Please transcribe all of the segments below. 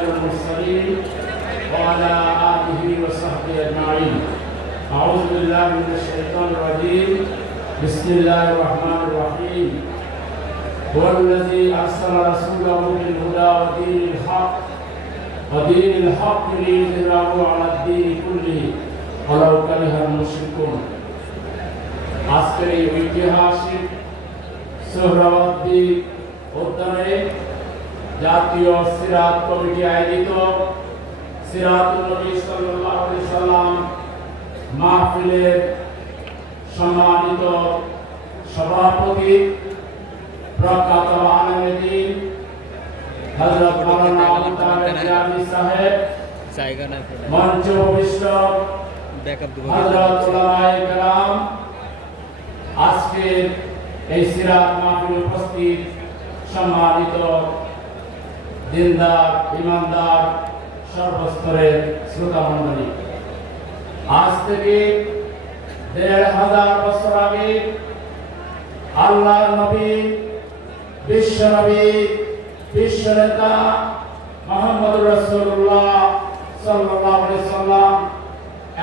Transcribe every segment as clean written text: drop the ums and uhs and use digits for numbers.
خير المرسلين وعلى آله وصحبه أجمعين. أعوذ بالله من الشيطان الرجيم. بسم الله الرحمن الرحيم. هو الذي أرسل رسوله بالهدى ودين الحق ليظهره على الدين كله ولو كره المشركون. আজকের এই ঐতিহাসিক সোহরাওয়ার্দী উদ্যানে জাতীয় সিরাত কমিটি আয়োজিত সিরাতুন নবী সাল্লাল্লাহু আলাইহি সাল্লাম মাহফিলের সম্মানিত সভাপতি প্রখ্যাত আলেমে দ্বীন হযরত মাওলানা আবু তাহের জিলানী সাহেব, মঞ্চ উপবিষ্ট হযরত উলামায়ে কেরাম, আজকে এই সিরাত মাহফিলে উপস্থিত সম্মানিত দিনদার ইমানদার সর্বস্তরের শ্রোতা মণ্ডলী, আজ থেকে ১৫০০ বছর আগে আল্লাহর নবী, বিশ্ব নেতা মুহাম্মদুর রাসূলুল্লাহ সাল্লাল্লাহু আলাইহি সাল্লাম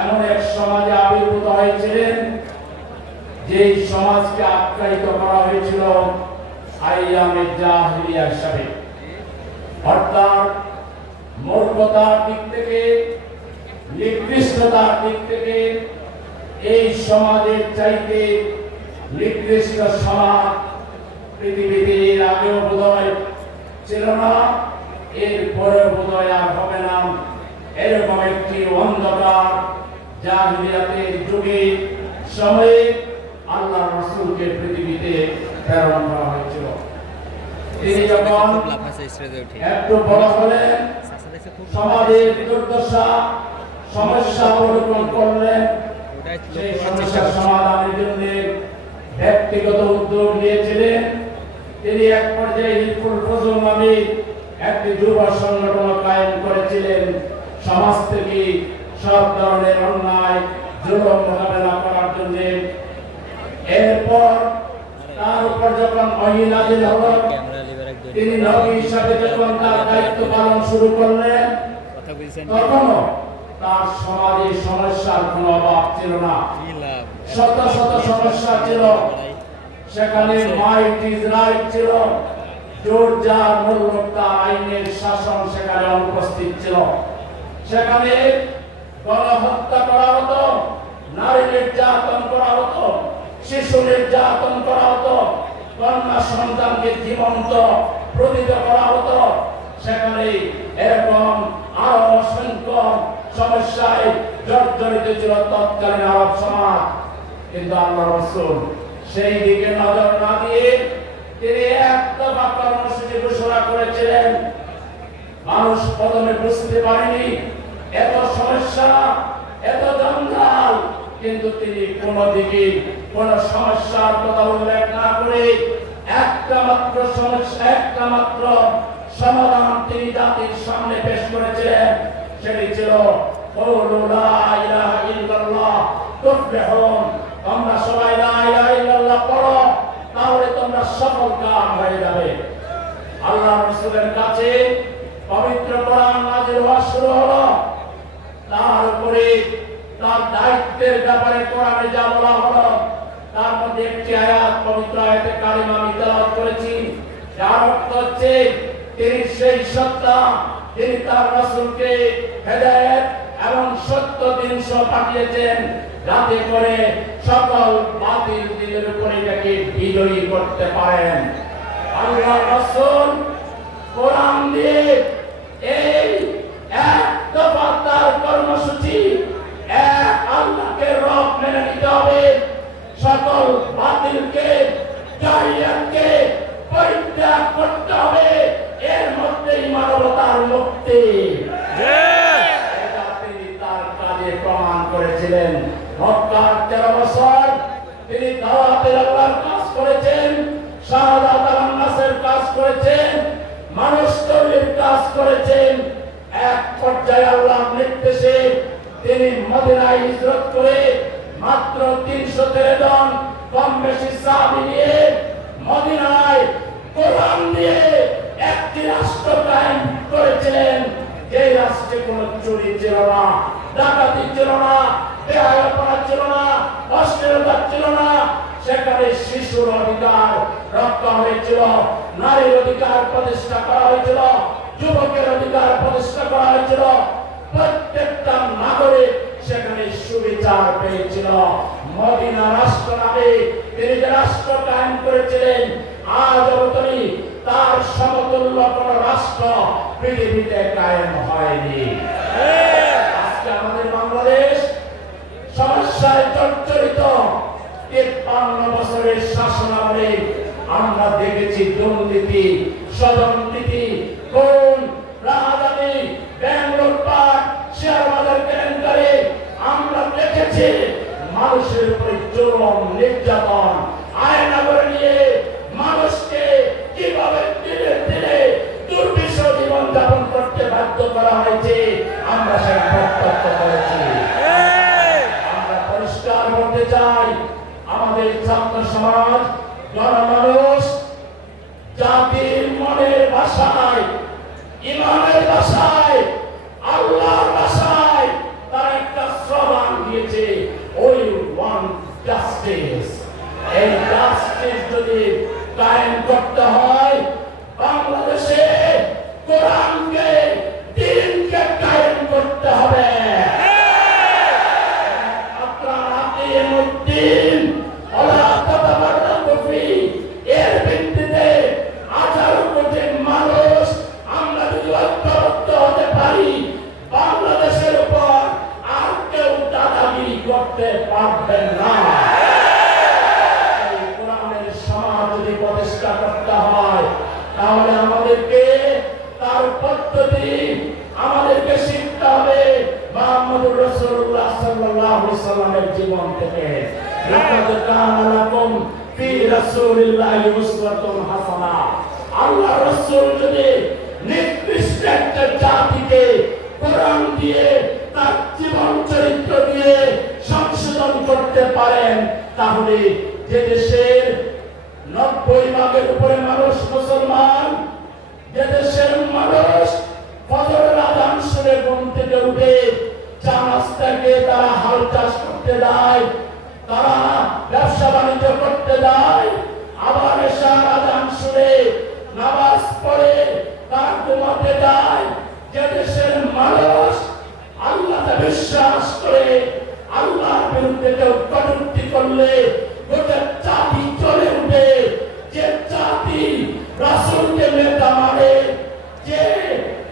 এমন এক সমাজে আবির্ভূত হয়েছিলেন যেই সমাজকে আখ্যায়িত করা হয়েছিল আইয়ামে জাহিলিয়া হিসাবে। অর্থাৎ মূর্খতার দিক থেকে, নিকৃষ্টতার দিক থেকে এই সমাজের চাইতে নিকৃষ্ট সমাজ পৃথিবীতে এর আগেও বোধহয় ছিল না, এরপরে বোধহয় আর হবে না। এরকম একটি অন্ধকার জাহিলিয়াতের যুগে সময়ে আল্লাহ রাসূলকে পৃথিবীতে প্রেরণ করা হয়েছিল। তিনি যখন একটু বড় হলেন, সমাজের দুর্দশা সমস্যা অবলোকন করলেন, সেই সমস্যার সমাধানের জন্য ব্যক্তিগত উদ্যোগ নিয়েছিলেন। তিনি এক পর্যায়ে হিলফুল ফুজুল নামে একটি যুব সংগঠন কায়েম করেছিলেন, সমাজ থেকে সব ধরনের অন্যায় জুলুম মোকাবেলা করার জন্য। এরপর তার উপর যখন ওহী নাযিল হলো, তিনি নবী হিসাবে যখন তার দায়িত্ব পালন শুরু করলেন, তখনও তার সমাজে সমস্যার কোনো অভাব ছিল না। শত শত সমস্যা ছিল, সেখানে মাইট ইজ রাইট ছিল, জোর জার মূল্যতা আইনের শাসন সেখানে অনুপস্থিত ছিল। সেখানে গণহত্যা করা হতো, নারী নির্যাতন করা হতো, শিশু নির্যাতন করা হতো, কন্যা সন্তানকে জীবন্ত প্রতিহত করা হতো। সেখানে এরকম আরো অসংখ্য সমস্যায় জর্জরিত ছিল তৎকালীন আরব সমাজ। কিন্তু আল্লাহ রাসূল সেই দিকে নজর না দিয়ে তিনি এক দফা কর্মসূচি ঘোষণা করেছিলেন। মানুষ প্রথমে বুঝতে পারেনি এত সমস্যা, এত জঞ্জাল, কিন্তু তিনি কোন দিকে কোন সমস্যার কথা উল্লেখ না করে একটা মাত্র সমস্যা, একটা মাত্র সমাধান তিনি জাতির সামনে পেশ করেছিলেন। সেটি ছিল কুলু লা ইলাহা ইল্লাল্লাহ তুফলিহুন। তোমরা সবাই লা ইলাহা ইল্লাল্লাহ পড়ো, তাহলে তোমরা সফল কাম হয়ে যাবে। আল্লাহ রাসূলের কাছে পবিত্র কোরআন নাযিল হওয়া শুরু হলো। তার উপরে তার দায়িত্বের ব্যাপারে কোরআনে যা বলা হলো, তার মধ্যে একটি আয়াত, পবিত্র আয়াতে কারিমা আমি তেলাওয়াত করেছি, যার অর্থ হচ্ছে তিনি সেই সত্তা, তিনি তার রাসূলকে হেদায়েত এবং সত্য দিন সহ পাঠিয়েছেন, যাতে করে সকল বাতিল দিনের উপরে এটাকে বিজয়ী করতে পারেন। আল্লাহ রাসূল কোরআন দিয়ে এই এক দফা তার কর্মসূচি, এক আল্লাহকে রব মেনে নিতে হবে, সকল বাতিলকে, জাহিলিয়াতকে পরিত্যাগ করতে হবে, এর মধ্যেই মানবতার মুক্তি। এটা তিনি তার কাজে প্রমাণ করেছিলেন। মক্কার 13 বছর তিনি দাওয়াতের আল্লাহর কাজ করেছেন, শাহাদাত আল-নাসের কাজ করেছেন, মানুষ তৈরির কাজ করেছেন। এক পর্যায়ে আল্লাহর নির্দেশে তিনি মদিনায় হিজরত করে মাত্র 313 জন কম বেশি সাহাবী নিয়ে মদিনায় কোরআন দিয়ে একটি রাষ্ট্র কায়েম করেছিলেন। বাংলাদেশে কোনো চুরি ছিল না, ডাকাতি ছিল না, বেহায়াপনা ছিল না, অশ্লীলতা ছিল না। সেখানে শিশুর অধিকার রক্ষা হয়েছিল, নারীর অধিকার প্রতিষ্ঠা করা হয়েছিল, যুবকের অধিকার প্রতিষ্ঠা করা হয়েছিল। প্রত্যেকটা নাগরিক সেখানে সুবিচার পেয়েছিল। মদিনা রাষ্ট্র নামে তিনি যে রাষ্ট্র কায়েম করেছিলেন, আজ অবধি তার সমতুল্য কোন রাষ্ট্র পৃথিবীতে কায়েম হয়নি। আজকে আমাদের বাংলাদেশ সমস্যায় জর্জরিত। ৫৩ বছরের শাসনামলে আমরা দেখেছি দুর্নীতি, স্বজনপ্রীতি, খুন, রাহাজানি, ব্যাংক লুটপাট, শেয়ার বাজার কেলেঙ্কারি। আমরা দেখেছি মানুষের উপর জুলুম, নির্যাতন, আয়না করে নিয়ে মানুষকে কিভাবে ধীরে ধীরে দুর্বিষহ জীবন যাপন করতে বাধ্য করা হয়েছে, আমরা সেটা প্রত্যক্ষ করেছি। আমরা পরিষ্কার বলতে চাই, আমাদের ছাত্র সমাজ, জনমানুষ জাতির মনের ভাষায়, ইমানের ভাষায়, আল্লাহর ভাষায় তার একটা স্লোগান দিয়েছে, ওই ওয়ান্ট জাস্টিস। এই জাস্টিস যদি কায়েম করতে হয়, বাংলাদেশে কোরআনকে, দ্বীনকে কায়েম করতে হবে। আপনারা দ্বীন ওয়ালা তাতাবাররাকু ফি, এর ভিত্তিতে 18 কোটি মানুষ আমরা যদি ঐক্যবদ্ধ হতে পারি, বাংলাদেশের উপর আর কেউ দাদাগিরি করতে পারবে না। এই কোরআনের সমাজ যদি প্রতিষ্ঠা করতে হয়, তাহলে আমাদেরকে তার পদ্ধতি আমাদেরকে শিখতে হবে মুহাম্মদুর রাসূলুল্লাহ সাল্লাল্লাহু আলাইহি সাল্লামের জীবন থেকে। লাকাদ কানা লাকুম ফি রাসূলিল্লাহি উসওয়াতুন হাসানাহ। আল্লাহর রাসূল যদি নিকৃষ্ট একটা জাতিকে কোরআন দিয়ে, তার জীবন চরিত্র দিয়ে সংশোধন করতে পারেন, তাহলে যে দেশের 90% উপরে মানুষ মুসলমান, যে দেশের মানুষ ফজরের আযান শুনে ঘুম থেকে উঠে চা নাস্তাকে তারা হাল চাষ করতে যায়, তারা ব্যবসা বাণিজ্য করতে যায়, আবার এশার আযান শুনে নামাজ পড়ে তারা ঘুমাতে যায়, যে দেশের মানুষ আল্লাহতে বিশ্বাস করে আল্লাহর বিরুদ্ধে কেউ কটূক্তি করলে গোটা জাতি চলে উঠে, যে জাতি রাসূলকে নেতা মানে, যে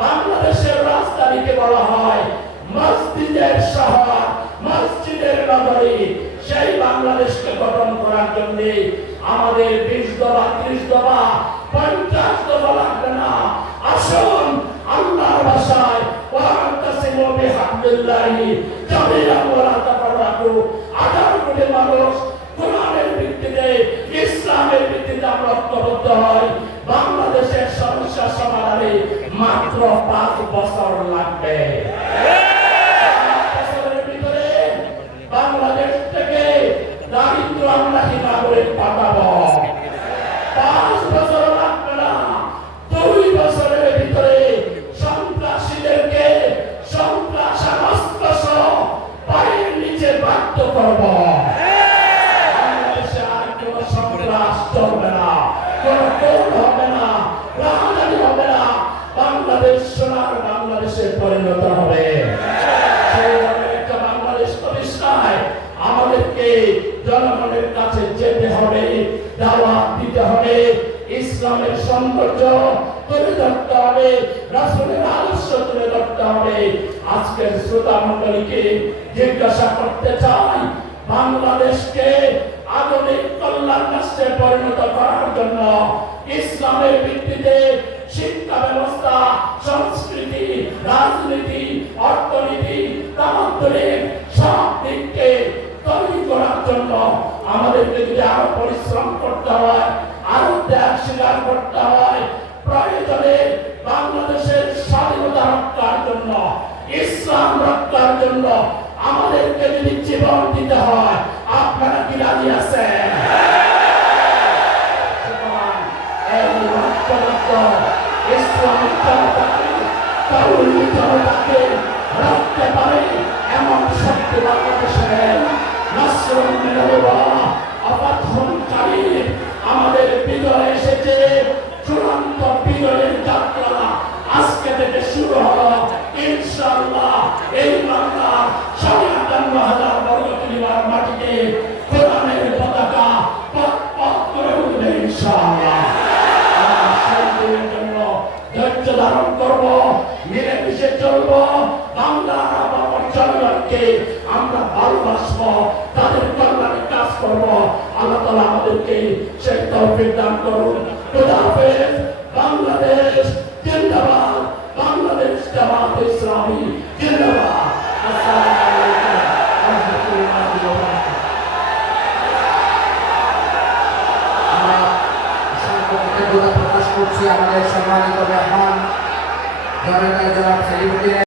বাংলাদেশের রাজধানীকে বলা হয় মসজিদের শহর, মসজিদের নগরী, সেই বাংলাদেশকে গঠন করার জন্য আমাদের 20 দফা, 30 দফা, 50 দফা লাগবে না। আসুন আল্লাহর ভাষায় ওয়া'তাসিমু বিহাবলিল্লাহি জামিআন ওয়া লা তাফাররাকু। 18 কোটি মানুষ কোরআনের ভিত্তিতে, ইসলামের ভিত্তিতে আমরা ঐক্যবদ্ধ হই, বাংলাদেশের সমস্যা সমাধানে মাত্র 5 বছর লাগবে। বাংলাদেশ থেকে দারিদ্র আমরা কিভাবে পাঠাবো? 5 বছর লাগবে না, 2 বছরের ভিতরে সন্ত্রাসীদেরকে সন্ত্রাস পায়ের নিচে বাধ্য করব। বাংলাদেশে আর কোন সন্ত্রাস চলবে না, কোন কোন হবে না, রাহাজানি হবে না। বাংলাদেশ সোনার বাংলাদেশে পরিণত হবে। সেই একটা বাংলাদেশ প্রতিষ্ঠায় আমাদেরকে জনগণের কাছে যেতে হবে, দাওয়াত দিতে হবে, ইসলামের সৌন্দর্য তুলে ধরতে হবে, রাসূলের আদর্শ তুলে ধরতে হবে। আজকের শ্রোতা মণ্ডলীকে জিজ্ঞাসা করতে চাই, বাংলাদেশকে আধুনিক কল্যাণ রাষ্ট্রে পরিণত করার জন্য ইসলামের ভিত্তিতে শিক্ষা ব্যবস্থা, সংস্কৃতি, রাজনীতি, অর্থনীতি, তামাদ্দুনিক সব দিককে তৈরি করার জন্য আমাদেরকে যদি আরো পরিশ্রম করতে হয়, আরো ত্যাগ স্বীকার করতে হয়, প্রয়োজনে বাংলাদেশের স্বাধীনতা রক্ষার জন্য, ইসলাম রক্ষার জন্য আমাদেরকে যদি জীবন দিতে হয়, আপনারা কি রাজি আছেন? এই ইসলামিক জনতাকে, জনতাকে বাংলাদেশের নাসরুন মিনাল্লাহ আপাতন কারীম আমাদের বিজয় এসেছে। চূড়ান্ত বিজয়ের যাত্রা আজকে থেকে শুরু হলো ইনশাআল্লাহ। এই বাংলা ৫৭,০০০ বর্গ কিলোমিটার মাটিতে কোরআনের পতাকা পথ পথ করে উঠবে ইনশাআল্লাহ। শান্তির জন্য ধৈর্য ধারণ করব, মিলেমিশে চলব, বাংলার আবহাওয়ার জনগণকে আমরা ভালোবাসবো, তাদের কল্যাণে কাজ করব। আল্লাহ তাআলা আমাদেরকে সেই তৌফিক দান করুন। খোদা হাফেজ। বাংলাদেশ জিন্দাবাদ, বাংলাদেশ জামাত ইসলামী জিন্দাবাদ। আসসালামু আলাইকুম ওয়া রাহমাতুল্লাহি ওয়া বারাকাতুহু। প্রকাশ করছি আমাদের সম্মানিত মেহমান জনাব সেলিমউদ্দিন